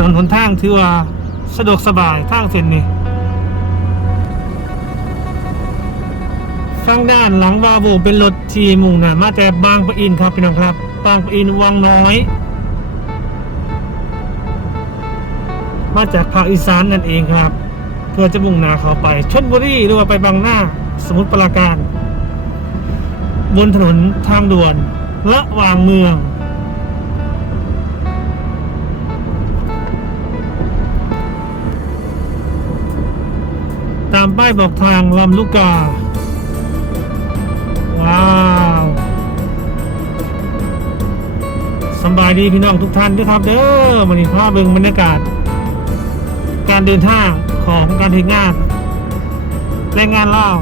นนหนทางถือว่าสะดวกสบายทางเส้นนี้ฟังด้านหลังบาโบเป็นรถทีมุ่งหน้ามาแต่บางปะอินครับพี่น้องครับ บางปะอินวังน้อย มาจากภาคอีสานนั่นเองครับ เพื่อจะมุ่งหน้าเข้าไปชนบุรีหรือว่าไปบางหน้าสมุทรปราการ บนถนนทางด่วนระหว่างเมืองามป้ายบอกทางลำลูกกา ว้าวสบายดีพี่น้องทุกท่านด้วยครับ เด้อมันนี้ภาพเบิ่งบรรยากาศ การเดินทางของการทำงานแรงงานลาว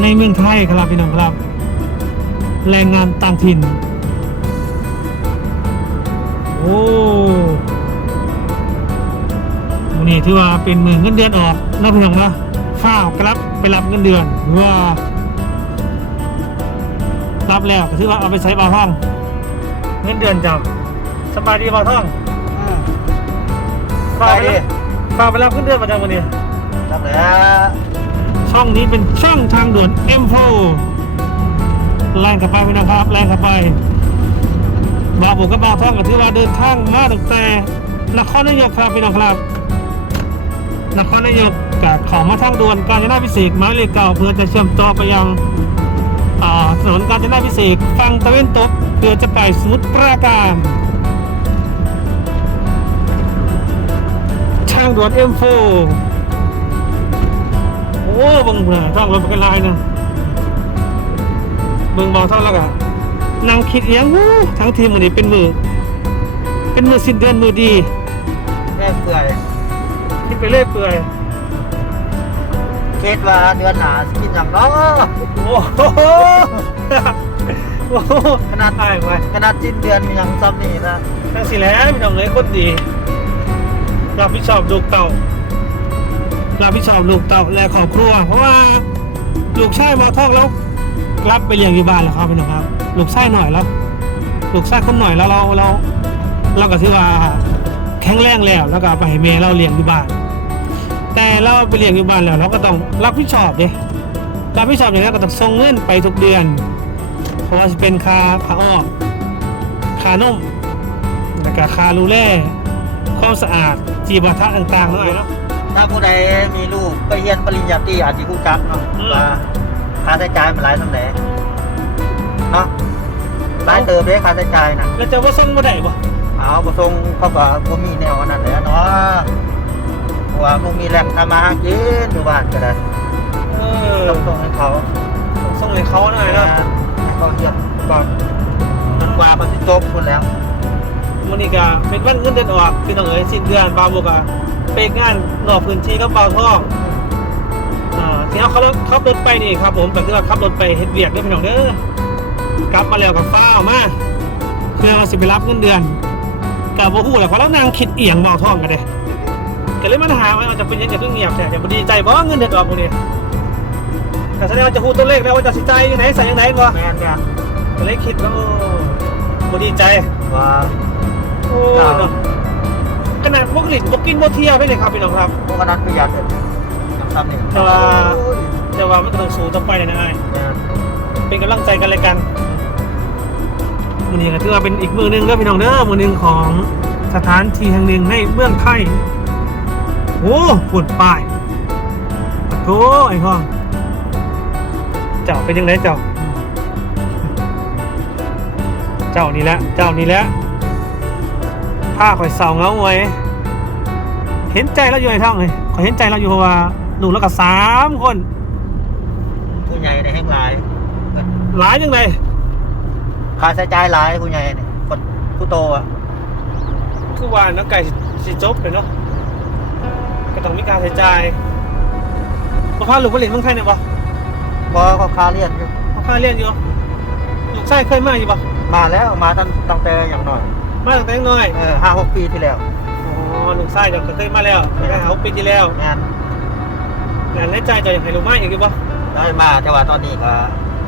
ในเมืองไทยครับพี่น้องครับ แรงงานต่างถิ่น โอ้วันนี้ถือว่าเป็นมือเงินเดือนออกนะพี่น้องนะ ข้าวกรับไปรับเงินเดือนหรือว่ารับแล้วก็ถือว่าเอาไปใช้บาท่อง เงินเดือนจ้ะสบายดีบาท่องอืมฝากไปรับฝากไปรับเงินเดือนประจำวันนี้ครับแล้วช่องนี้เป็นช่องทางด่วน M4 แรงขับไปพี่น้องครับแรงขับไปบาผมก็บาท่องก็ถือว่าเดินทางมาตั้งแต่นครนายกครับพี่น้องครับนครนายก กับของมาทางด่วนกาญจนาพิเศษกหมายเลขเก่าเพื่อจะเชื่อมต่อไปยังอ่าถนนกาญจนาพิเศษกฝั่งตะเวนตกเพื่อจะไปสมุทรปราการทางด่วน M4 โอ้เบิ่งเบื่อท่องรถเป็นลายนะเบิ่งเบาเท่าแล้วก็นั่งคิดเลี้ยงวู้ทั้งทีมวันนี้เป็นมือ เป็นมือสิ้นเดือนมือดีแม่เปื่อยคิดไปเรื่อยเปื่อย คิดว่าเดือนหนาสกินอย่างเนาะโอ้โหโอ้โหขนาดตายไปขนาดสิ้นเดือนยังซ้ำนี่นะนั่นสิแล้วพี่น้องเลยคนดีรับผิดชอบลูกเต่ารับผิดชอบลูกเต่าและครอบครัว เพราะว่าลูกชายมาท่องแล้วรับไปเลี้ยงอยู่บ้านแล้วครับพี่น้องครับ ลูกชายหน่อยแล้วลูกชายคนหน่อยแล้วเราเราเราก็ถือว่าแข็งแรงแล้วแล้วก็ไปให้แม่เราเลี้ยงอยู่บ้าน แต่เราไปเลี้ยงอยู่บ้านแล้วเราก็ต้องรับผิดชอบดิรับผิดชอบอย่างนั้นก็ต้องส่งเงินไปทุกเดือน เพราะว่าจะเป็นค่าผ้าอ้อมค่านมแล้วก็ค่ารูแลความสะอาดจีบวัฒะต่างๆเนาะไอ้เนาะถ้าผู้ใดมีลูกไปเรียนปริญญาตรีอาจจะรู้จักเนาะอืมว่าค่าใช้จ่ายมันหลายสำไหนเนาะหลายเติมเด้ค่าใช้จ่ายนะแล้วจะว่าส่งมาได้บ่เอาประทรงเขาก็บ่มีแนวอันนั้นแหละเนาะ เพราะว่ามึงมีแหล่งทำมาหากินอยู่บ้านก็ได้เออต้องส่งให้เขาส่งให้เขาหน่อยเนาะให้เขาเยี่ยมก่อนจนกว่าเขาจะจบหมดแล้วมันนี่ก็เป็นวันเงินเดือนออกคือต้องเอ๋ยสิ้นเดือนบาวบกอะไปงานนอกพื้นที่ก็เบาท่องอ่าที่เขาขับรถขับรถไปนี่ครับ ผมก็คือว่าขับรถไปเฮ็ดเวียกเด้อพี่น้องเด้อกลับมาแล้วกับฟ้าวมาเพื่อมาสิไปรับเงินเดือนกับบ่ฮู้แหละเพราะเรานั่งคิดเอียงเบาท่องกันเด้ ก็เลยมาถามว่ามันจะเป็นยังไงเพิ่งเงียบแต่จะบ่ดีใจบ่เงินเดือนออกบ่นี่ก็แสดงว่าจะฮู้ตัวเลขแล้วว่าจะสิจ่ายยังไงใส่ยังไงบ่แม่นเนี่ยก็เลยคิดว่าโอ้บ่ดีใจว่าโอ้ยเนาะขนาดพวกหลินพวกกินพวกเที่ยวได้เลยครับพี่น้องครับพวกนั้นประหยัดเลยน้ำซ้ำนี่แต่ว่าแต่ว่ามันก็ต้องสู้ต่อไปเลยนะไอ้แม่นเป็นกำลังใจกันเลยกันมือนี้ก็ถือว่าเป็นอีกมือหนึงเด้อพี่น้องเด้อมือหนึงของสถานที่แห่งหนึ่งในเมืองไทย โอ้ฝุ่นป้ายปะโถไอ้พ่อง เจ้าเป็นยังไงเจ้า เจ้านี่แหละ เจ้านี่แหละผ้าข่อยเสาเงาไว้ เห็นใจเราอยู่ในท้องเลยข่อยเห็นใจเราอยู่เพราะว่าลูกแล้วก็สามคน ผู้ใหญ่ในแห่งหลายหลายยังไงค่าใช้จ่ายหลายผู้ใหญ่นี่คนผู้โตอะคือว่าน้ำไก่สิจบเลยเนาะ ก็ต้องมีการใช้จ่ายมาพาลูกไปเรียนเมืองไทยเนี่ยปะพอเขาคาเรียนอยู่มาพาเรียนอยู่ลูกชายเคยมาอยู่ปะมาแล้วมาตั้งตั้งแต่อย่างน้อยมาตั้งแต่ยังน้อยเออห้าหกปีที่แล้วอ๋อลูกชายจะเคยมาแล้วเคยหาปีที่แล้วงานงานในใจจะให้ลูกมาอีกอยู่ปะได้มาแต่ว่าตอนนี้ก็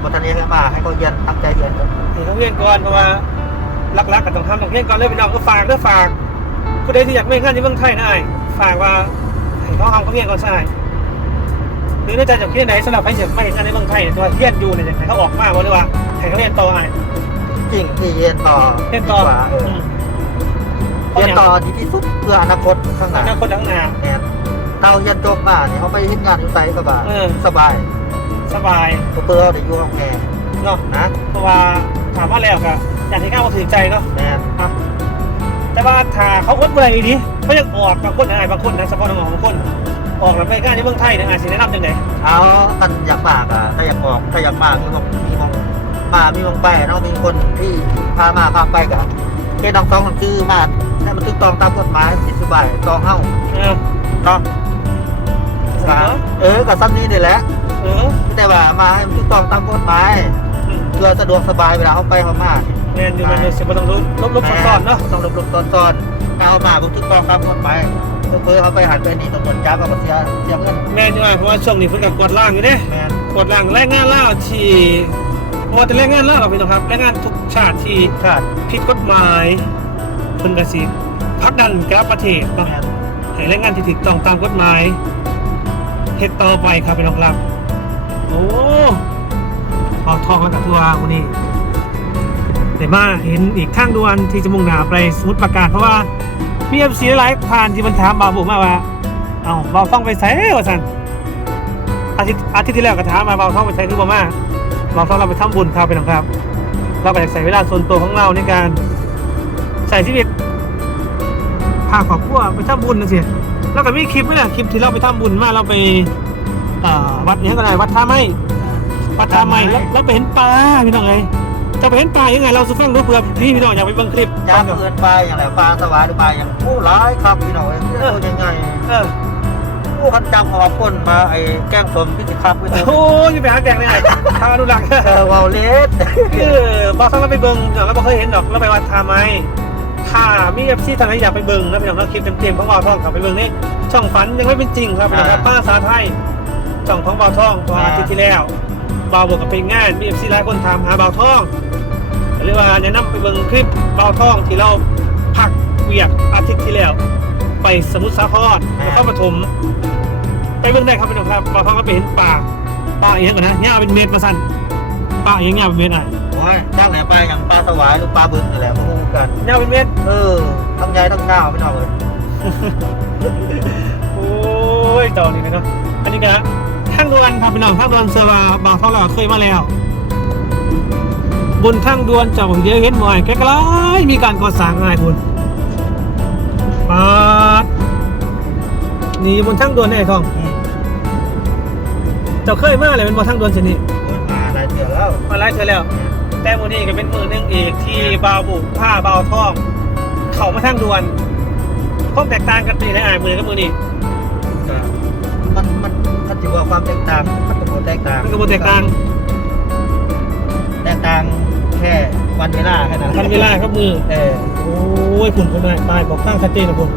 บทนี้ให้มาให้เขาเรียนตั้งใจเรียนก่อนให้เขาเรียนก่อนเพราะว่ารักๆก็ต้องทำต้องเรียนก่อนเลยพี่น้องก็ฝากเด้อฝากผู้ใดที่อยากไม่งานที่เมืองไทยนะไอ้ฝากว่าให้ เขาเอาเขาเรียนก่อนใช่หรือในใจจากที่ไหนสำหรับใครอยากไม่งานในเมืองไทยตัวเรียนอยู่เนี่ยให้เขาออกมาบ่หรือว่าให้เขาเรียนต่อไอ้จริงที่เรียนต่อเรียนต่อดีกว่าเออมเรียนต่อดีที่สุดเพื่ออนาคตข้างหอน้านาคตข้างหน้าแม่นเราเรียนจบมาเนี่ยเขาไปเฮ็ดงานอยู่ไสก็บ่าเออสบาย สบายเพื่อได้อยู่ห้องแอร์เนาะนะเพราะว่าถามว่าแล้วก็อยากให้ก้าวมาถึงใจเนาะแม่นอะ แต่ว่าถ้าเขาอดอะไรดีเขายังออกบางคนนะไอ้บางคนนะเฉพาะน้องๆบางคน ออกแล้วไปงานในเมืองไทยเนี่ยอาจจะแนะนำจังไงเอากันอยากมากอะถ้าอยากออกถ้าอยากมามีมองมีมองมามีมองไปเนาะมีคนที่พามาพาไปกับเป็นน้องต้องชื่อมาให้มันถูกต้องตามกฎหมายสิสบายต้องเฮาเออเนาะเออเออกับซ้ำนี้นี่แหละเออแต่ว่ามาให้มันถูกต้องตามกฎหมายอืมเพื่อสะดวกสบายเวลาเขาไปเขามา แมนอยู่แมนอยู่เสียบต้องรู้ลบลบซ้อนๆเนาะต้องลบลบซ้อนซ้อนๆเอามาบุกถูกต้องตามกฎหมายเพื่อเขาไปหันไปนี่ตำรวจจับก็เสียเสียเงินแมนอยู่อะเพราะว่าช่วงนี้เพิ่งกับกดล่างอยู่เนี่ยแมนกดล่างแรงงานล่าวที่เพราะว่าแต่แรงงานล่าวพี่น้องครับแรงงานทุกชาติที่ชาติผิดกฎหมายเพิ่นกสิพักดันกับประเทศแมเนาะนให้แรงงานที่ถูกต้องตามกฎหมายเฮ็ดต่อไปครับพี่น้องครับ โอ้เอาทองแล้วกับทัวร์คนนี้ แต่มาเห็นอีกข้างด่วนที่จะมุ่งหน้าไปสมุทรปราการเพราะว่ามีเอฟซีหลายผ่านที่มันถามบาบุมาว่าเอาบาวต้องไปใส่ว่าสันอาทิตย์อาทิตย์ที่แล้วก็ถามมาบาวต้องไปใส่คือบ่มาบาวต้องเราไปทำบุญครับพี่น้องครับ เราก็อยากใส่เวลาส่วนตัวของเราในการใส่ชีวิตพาครอบครัวไปทำบุญนะสิแล้วก็มีคลิปไหมเนี่ยคลิปที่เราไปทำบุญมาเราไปวัดนี้ก็ได้วัดท่าไม้วัดท่าไม้แล้วแล้วไปเห็นปลาพี่น้องเลย จะไปเห็นปลายังไงเราสุฟังรู้เผื่อพี่พี่น้องอยากไปเบิ่งคลิปยามเกินไปอย่างไรปลาสวายหรือปลาอย่างผู้ร้ายครับพี่น้องเอ้ยเรื่องยังไงเออผู้คันจำเอาคนมาไอ้แกล้งสมพิธีครับไปเถอะโอ้ยอย่าไปหาแกงเลยไอ้ทางอนุรักษ์เออเวาเลสคือบางครั้งเราไปเบิ่งเดี๋ยวเราไม่เคยเห็นดอกเราไปวัดท่าไม้ถ้ามีเอฟซีทางไหนอยากไปเบิ่งนะพี่น้องเราคลิปเต็มๆของเราท่องกลับไปเบิ่งนี่ช่องฝันยังไม่เป็นจริงครับพี่น้องครับภาษาไทยช่องของเบาท่องตอนอาทิตย์ที่แล้วเบาบอกกับเป็นงานมีเอฟซีหลายคนถามหาเบาท่องเรียกว่าแนะนำไปเบิ่งคลิปเบาท่องที่เราพักเวียกอาทิตย์ที่แล้ว ไปสมุทรสาครนครปฐมไปเบิ่งได้ครับพี่น้องครับเบาท่องก็ไปเห็นป่าป่าเอียงก่อนนะเนี่ยเอาเป็นเมตรมาสั่นป่าเอียงเนี่ยเป็นเมตรอะโอ้ยจ้างไหนไปอย่างปลาสวายหรือปลาบึกนี่แหละพวกกันเนี่ยเป็นเมตรเออทั้งใหญ่ทั้งยาวพี่น้องเลยโอ้ยเจ้านี่เนาะอันนี้นะทางด่วนครับพี่น้องทางด่วนเซอร์วาบางท่องเราเคยมาแล้ว บนทางด่วนเจ้าเยอะเห็นหน่อยใกล้ๆมีการก่อสร้างง่ายคุณปาดนี่บนทางด่วนนี่ไอ้ทองอืมเจ้าเคยมาเลยเป็นบนทางด่วนชนิดโอ้ยมาหลายเถื่อแล้วมาไล่เธอแล้ว แต่มือนี้ก็เป็นมือหนึงอีกที่บาวบุกผ้าบาวท่อง เข้ามาทางด่วนข้อแตกต่างกันไปในอ่านมือกับมือนี้ก็มัน มันมันถือว่าความแตกต่างมันก็บ่แตกต่างมันก็บ่แตกต่างแตกต่างแค่วันเวลาแค่นั้นทันเวลาครับมือเออโอ้ยคุณคุณนายตายบอกข้างชัดเจนนะคุณ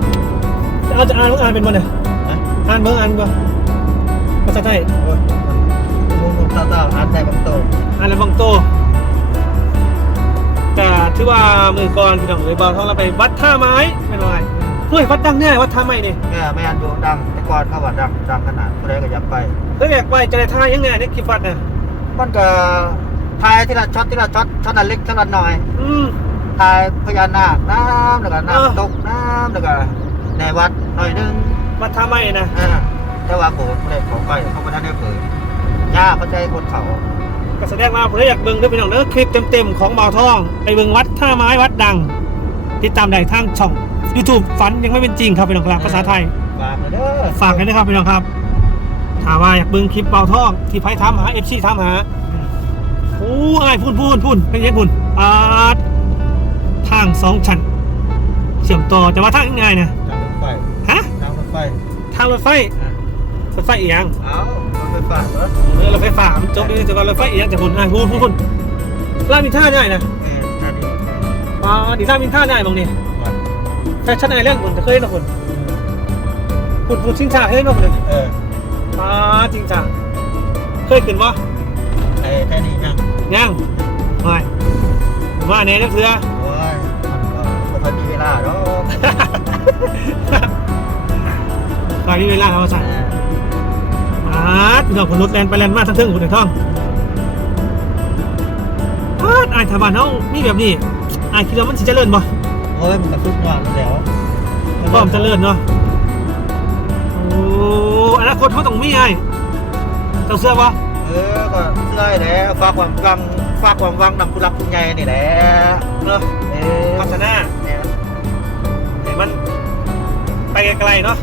จะเอาจะอ่านต้องอ่านเป็นบ่เนี่ยนะอ่านเบิ่งอ่านบ่ภาษาไทยโอ้ยมันมุมๆเศร้าๆอ่านใจบางโตอ่านแล้วบางโตแต่ถือว่ามือก่อนพี่น้องเลยบอกท้องเราไปวัดท่าไม้ไม่น้อย เฮ้ยวัดดังแน่วัดท่าไม้นี่แม่ไม่อันดูดังแต่ก่อนเขาว่าดังดังขนาดผู้ใดก็อยากไปเฮ้ยอยากไปจะได้ท่ายังไงเนี่ยคลิปวัดน่ะมันก็ถ่ายทีละช็อตทีละช็อตช็อตละเล็กช็อตละน้อย อืมถ่ายพญานาคน้ำแล้วก็เออน้ำตกน้ำแล้วก็ในวัดหน่อยนึงวัดท่าไม้นะอ่าแต่ว่าโบสถ์ไม่ได้เขอไปเขาไม่ได้ได้เปิดย่าเขาใจคนเขาก็แสดงว่าเพื่ออยากเบิ่งเด้อพี่น้องเด้อคลิปเต็มๆของบ่าวทอง ไปเบิ่งวัดท่าไม้วัดดัง ติดตามได้ทางช่อง YouTube ฝันยังไม่เป็นจริงครับพี่น้องครับภาษาไทย ฝากเลยเด้อฝากกันด้วยครับพี่น้องครับถ้าว่าอยากเบิ่งคลิปเบาท่องที่ไพ่ถามหาเอฟซีถามหาโอ้ยพูนพูนพูนเป็นยังพูนอาดทางสองชั้นเชื่อมต่อจะว่าทางยังไงนะทางรถไฟฮะทางรถไฟทางรถไฟอะรถไฟเอียงเอารถไฟฟ้าเหรอเออรถไฟฟ้ามันจบเลยแต่ว่ารถไฟเอียงจะพูนอะพูนพูนพูนลาดมินท่าได้นะเออท่านี้อ๋อดีลาดมินท่าได้บางนี่วัด แฟชั่นไอแลนด์ผมจะเคยเห็นนะคุณพูดพูดชิงชาเคยเห็นนะคุณเอออ๋อจริงจังเคยขึ้นวะไอ้แค่นี้ยังยังไม่มาเนี่ยนักเสือโอ้ยมันก็ไม่ค่อยมีเวลาหรอกคอยนี่เวลาเราสั่งอาร์ตดอกผลรถแลนไปแลนมาทั้งเทิงหุ่นในท้องอาร์ตอายถามว่าน้องมีแบบนี้อายคิดว่ามันสิเจริญบ่ โอ้ยมันกระสุดงานแล้วพร้อมเจริญเนาะโอ้อนาคตเขาต้องมีไอ้เจ้าเสื้อบ่เออก็เสื่อยแล้วฝากความวังฝากความวังนำผู้รักผู้ใหญ่นี่แหละเนาะเออพัฒนาเนี่ยเห็นมันไปไกลๆเนาะ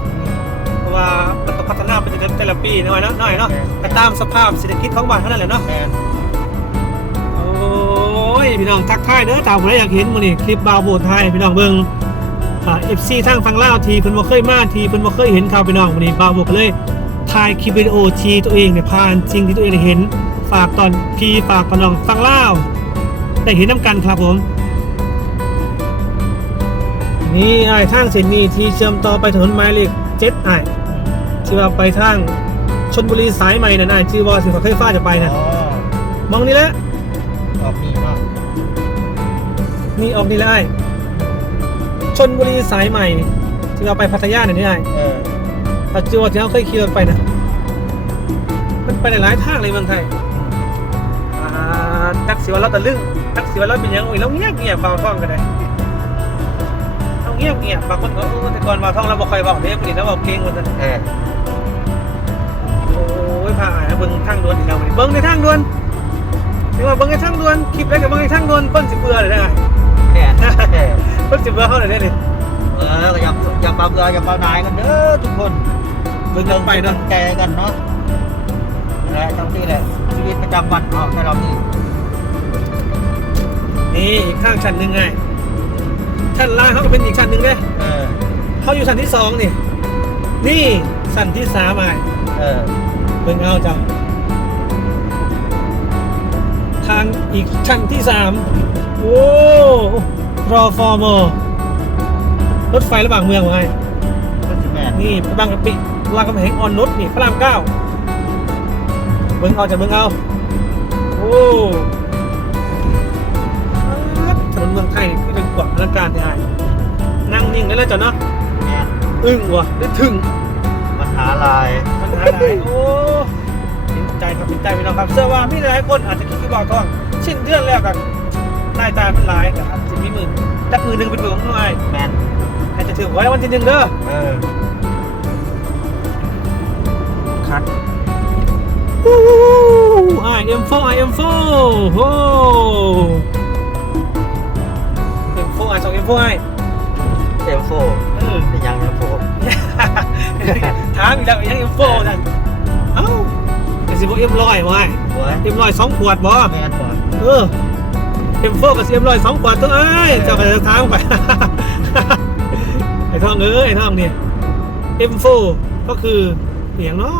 เพราะว่ามันต้องพัฒนาไปแต่ละปีหน่อยเนาะหน่อยเนาะแต่ตามสภาพเศรษฐกิจของบ้านเท่านั้นแหละเนาะ ยพี่น้องทักทายเด้อตามผมอยากเห็นมื้อนี้คลิปบาวโบดไทยพี่น้องเบิ่งอ่า FC ทางฝั่งลาวทีเพิ่นบ่เคยมาทีเพิ่นบ่เคยเห็นข่าวพี่น้องมื้อนี้บาวโบดก็เลยถ่ายคลิปวิดีโอทีตัวเองเนี่ยผ่านสิ่งที่ตัวเองได้เห็นฝากตอนพี่ฝากพี่น้องฝั่งลาวได้เห็นน้ำกันครับผมนี่ไอ้ายทางเส้นนี้ที่เชื่อมต่อไปถนนหมายเลข7ไอ้ายที่ว่าไปทางชลบุรีสายใหม่นั่นไอ้ายชื่อว่าสิเขาเคยฟ้าจะไปนะอ๋อมองนี่แหละ นี่ออกนี่แหละไอ้ายชนบุรีสายใหม่ที่เราไปพัทยาเนี่ยนี่ไอ้ายเออปัจจุบันที่เราเคยขี่รถไปนะ มันไปในหลายทางเลยเมืองไทยอ่าตักสิวันเราตะลึงตักสิวันเราเป็นหยังโอ้ยเราเงียบเงียบเบาท่องกันเลยเราเงียบเงียบบางคนก็เออแต่ก่อนเบาท่องเราบอกใครบอกเด้ผลิตแล้วบอกเพลงหมดเลยเออโอ้ยพาอ่านเบิ้งทางด่วนอีกแล้วมื้อนี้เบิ้งในทางด่วนนี่ว่าเบิ้งในทางด่วนคลิปแล้วกับเบิ้งในทางด่วนเพิ่นสิเบื่อเลยนะแม่นเออเพิ่นสิเบื่อเขาเลยเนี่ยนี่เออก็อย่าอย่าปาเบื่ออย่าปานายกันเด้อทุกคนเบิ้งลงไปเนาะใจกันเนาะและทั้งที่แหละชีวิตประจำวันของเรานี่นี่อีกข้างชั้นหนึ่งไงชั้นล่างเขาก็เป็นอีกชั้นหนึ่งเด้เออเขาอยู่ชั้นที่สองนี่ นี่ชั้นที่สามไอ้เออเบิ้งเอาจ้ะทางอีกชั้นที่สามโอ้ รอฟอร์มอรถไฟระหว่างเมืองไงก็จะแม่นนี่พระบางกะปิรามคำแหงออนนุชนี่พระรามเก้าเบิ้งเอาจากเบิ้งเอาโอ้ถนนเมืองไทยนี่คือเป็นกว่างอลังการที่ไอ้นั่งนิ่งได้แล้วจ้ะเนาะแม่นอึ้งว่ะได้ถึงปัญหาลายปัญหาไหนโอ้เป็นใจครับเป็นใจพี่น้องครับเชื่อว่ามีหลายคนอาจจะคิดที่บอกท้องชิ้นเดือนแล้วกันนายตายมันหลายแต่อาจจะมีหมื่นจักมือหนึ่งเป็นเบอร์ของหน่อยแม่นอาจจะถือไว้วันที่หนึ่งเด้อเออคัดไอเอ็มโฟไอเอ็มโฟโอ้เอ็มโฟไอสองเอ็มโฟไอเอ็มโฟเออเป็นยังเอ็มโฟถามอีกแล้วยังเอ็มโฟนั่นเอ้าไอสิบเอ็มร้อยไว้หัวเอ็มร้อยสองขวดบ่แม่นก่อนเออ เอ็มโฟกับเอ็มร้อยสองขวดตัวเอ้ยเจะไปจะถามไปไอ้ท่องเอ้ยไอ้ท่องเนี่ยเอ็มโฟก็คือเสียงเนาะ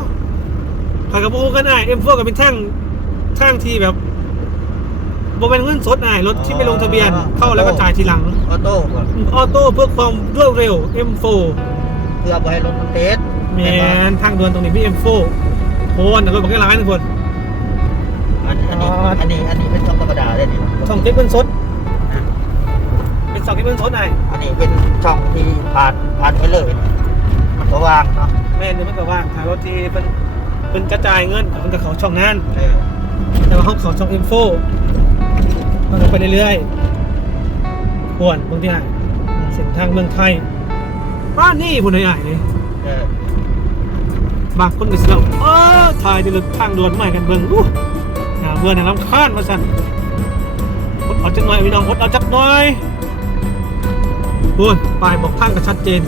ขายกระปูกันไอ้เอ็มโฟกับเป็นแท่งแท่งที่แบบบเป็นเงินสดไอ้รถที่ไม่ลงทะเบียนเข้าแล้วก็จ่ายทีหลังออโต้ก่อนออโต้เพื่อความรวดเร็ว M4 เพื่อบ่ให้รถมันเตสแมนทางด่วนตรงนี้พี่ M4 โอ้นะรถบักร้ายนะคน อันอันนี้ อันนี้ อันนี้เป็นช่องธรรมดาเลยนี่ช่องเก็บเงินสดเป็นช่องเก็บเงินสดไอ้อันนี้เป็นช่องที่ผ่านผ่านไปเลย มันก็ว่างเนาะแม่นเดี๋ยวมันก็ว่างถ่ายรถทีเป็นเป็นกระจายเงินมันก็เขาช่องนั้นเออแต่ว่าห้องเขาช่อง M4 มันก็ไปเรื่อยๆควรบางทีไอ้เส้นทางเมืองไทยบ้านนี่พุ่นไอ้ไอ้เออบางคนก็สิเราเออถ่ายจะลึกทางด่วนใหม่กันเบิ่งอู้หา เบื่อหนาลำคาญมาสั่นอดเอาจักหน่อยพี่น้องอดเอาจักหน่อยพูนป้ายบอกทางก็ชัดเจน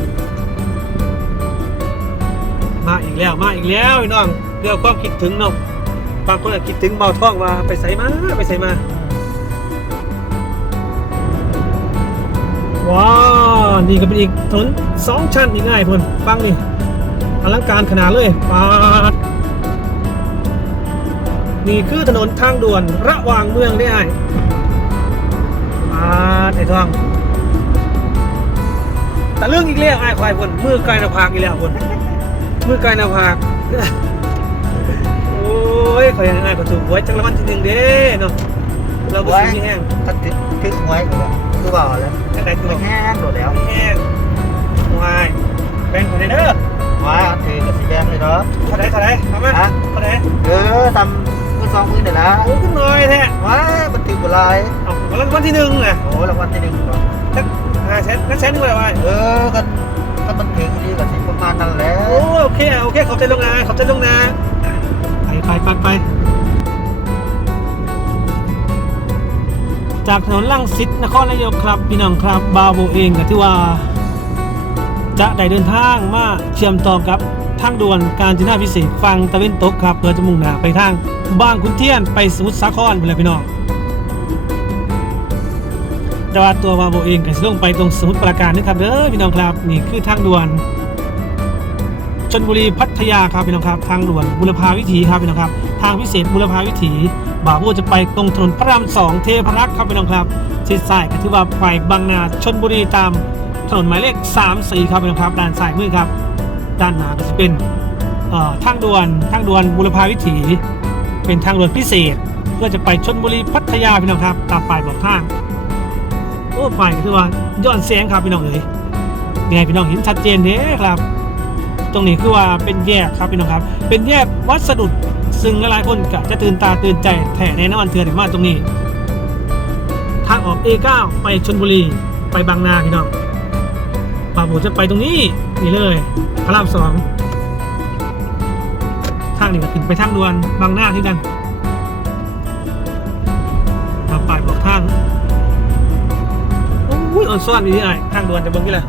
มาอีกแล้วมาอีกแล้วพี่น้องเรื่องความคิดถึงเนาะบางคนคิดถึงเบาท้องว่าไปใส่มาไปใส่มาว้าวนี่ก็เป็นอีกถนนสองชั้นอีง่ายพุ่นฟังนี่อลังการขนาดเลยปาด นี่คือถนนทางด่วนระหว่างเมืองได้ไอ้มาไอ้ทองแต่เรื่องอีกเรื่องไอ้ควายคนมือไกลนาภากอีกแล้วคนมือไกลนาภากโอ้ยขอยังไงก็ถูกหวยจังละวันที่หนึ่งเด้เนาะเราบุกที่แห้งถ้าติดติดหวยคือบ่าแลยถ้าได้ตัวแห้งโดดแล้วแห้งวายแบ่งคนเด้อวายถือกับสีแดงเลยเนาะเท่ไรเท่าไรทำไหมเท่าไรเออทำ สองมือเดี๋ยวนะโอ้ขึ้นหน่อยแท้ว้ายมันถือบุหรี่เอารางวัลที่หนึ่งอะโอ้รางวัลที่หนึ่งเหรอสักห้าแสนนักแสนหนึ่งเลยว่ะเออกันกันมันถึงดีกับสิประมาณนั้นแหละโอ้โอเคโอเคขอบใจลงนาขอบใจลงนาไปไปไปไปจากถนนลังสิตนครนายกครับพี่น้องครับบาวโบเองก็ที่ว่า จะได้เดินทางมาเชื่อมต่อกับทางด่วนกาญจนาพิเศษกฝั่งตะเวนตกครับเพื่อจะมุ่งหน้าไปทาง บางขุนเทียนไปสมุทรสาครไปเลยพี่น้อง แต่ว่าตัววาโบเองก็จะลงไปตรงสมุทรปราการนะครับเด้อพี่น้องครับนี่คือทางด่วนชนบุรีพัทยาครับพี่น้องครับทางด่วนบุรพาวิถีครับพี่น้องครับ ทางพิเศษบุรพาวิถีบ่าวโบจะไปตรงถนนพระรามสองเทพรักษ์ครับพี่น้องครับชิดซ้ายก็ถือว่าไปบางนาชนบุรีตามถนนหมายเลข3 4ครับพี่น้องครับด้านซ้ายมือครับ ด้านหน้าก็จะเป็นเอ่อทางด่วนทางด่วนบุรพาวิถี เป็นทางด่วนพิเศษ เพื่อจะไปชนบุรีพัทยาพี่น้องครับ ตามป้ายบอกทางโอ้ป้ายก็ถือว่าย้อนแสงครับพี่น้องเอ๋ยยังไงพี่น้องเห็นชัดเจนเด้ครับ ตรงนี้คือว่าเป็นแยกครับพี่น้องครับ เป็นแยกวัดสะดุดซึ่งหลายๆคนก็จะตื่นตาตื่นใจแถแน่นอนเถื่อนมาตรงนี้ ทางออก A9 ไปชนบุรีไปบางนาพี่น้องป่าบูจะไปตรงนี้นี่เลยพระรามสองางนี้ก็ขึ้นไปทางด่วนบางนาที่กันตามป้ายบอกทางโอ้ยอ่อนซ่อนอยู่ที่ไหนทางด่วนจะเบิ่งที่ไหน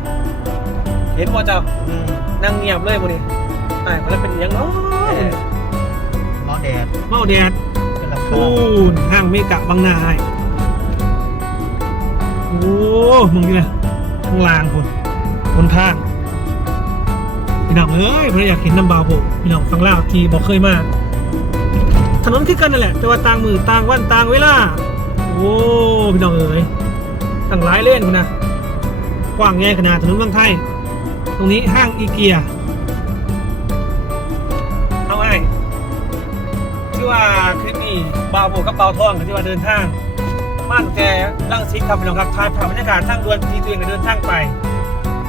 เห็นว่าเจ้าอืมนั่งเงียบเลยโมนี่ไอ้คนนั้นเป็นอยังเนาะเออหมอแดดเมาแดดเป็นลำโพปูงนห้างเมกะบางนาไอ้โอ้มึงนี่นะข้างล่างคนบนทาง พี่น้องเอ้ยเพื่ออยากเห็นน้ำบาวโบพี่น้องฟังเล่าวที่บอกเคยมาถนนคือกันนั่นแหละแต่ว่าต่างมือต่างวันต่างเวลาโอ้พี่น้องเอ้ยต่างหลายเล่นนะกว้างใหญ่ขนาดถนนเมืองไทย ตรงนี้ห้างอีเกียเอาไงที่อว่าคลิปนี้บาวโบกับเบาวทองที่ว่าเดินทางม่านแกลังสิตครับพี่น้องครับถ่ายภาพบรรยากาศทางด่วนที่ตัวเองเดินทางไป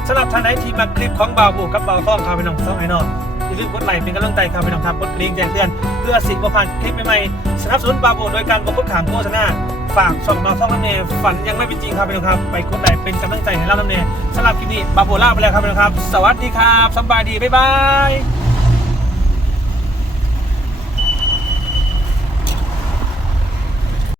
สำหรับท่านไหนที่มาคลิปของบาวโบกับเบาวทองครับพี่น้องสองไอ้นอนอย่าลืมกดไลค์เป็นกำลังใจครับพี่น้องครับกดกระดิ่งแจ้งเตือนเพื่อสิ่งประพันธ์คลิปใหม่ๆสนับสนุนบาวบูโดยการบอกกดขามโฆษณาฝากส่องบาวทองน้ำเนยฝันยังไม่เป็นจริงครับไปน้องครับ ไปกดไลค์เป็นกำลังใจให้เราน้ำเนยสำหรับคลิปนี้บาวบูลาไปแล้วครับไปน้องครับ สวัสดีครับสบายดีบ๊ายบาย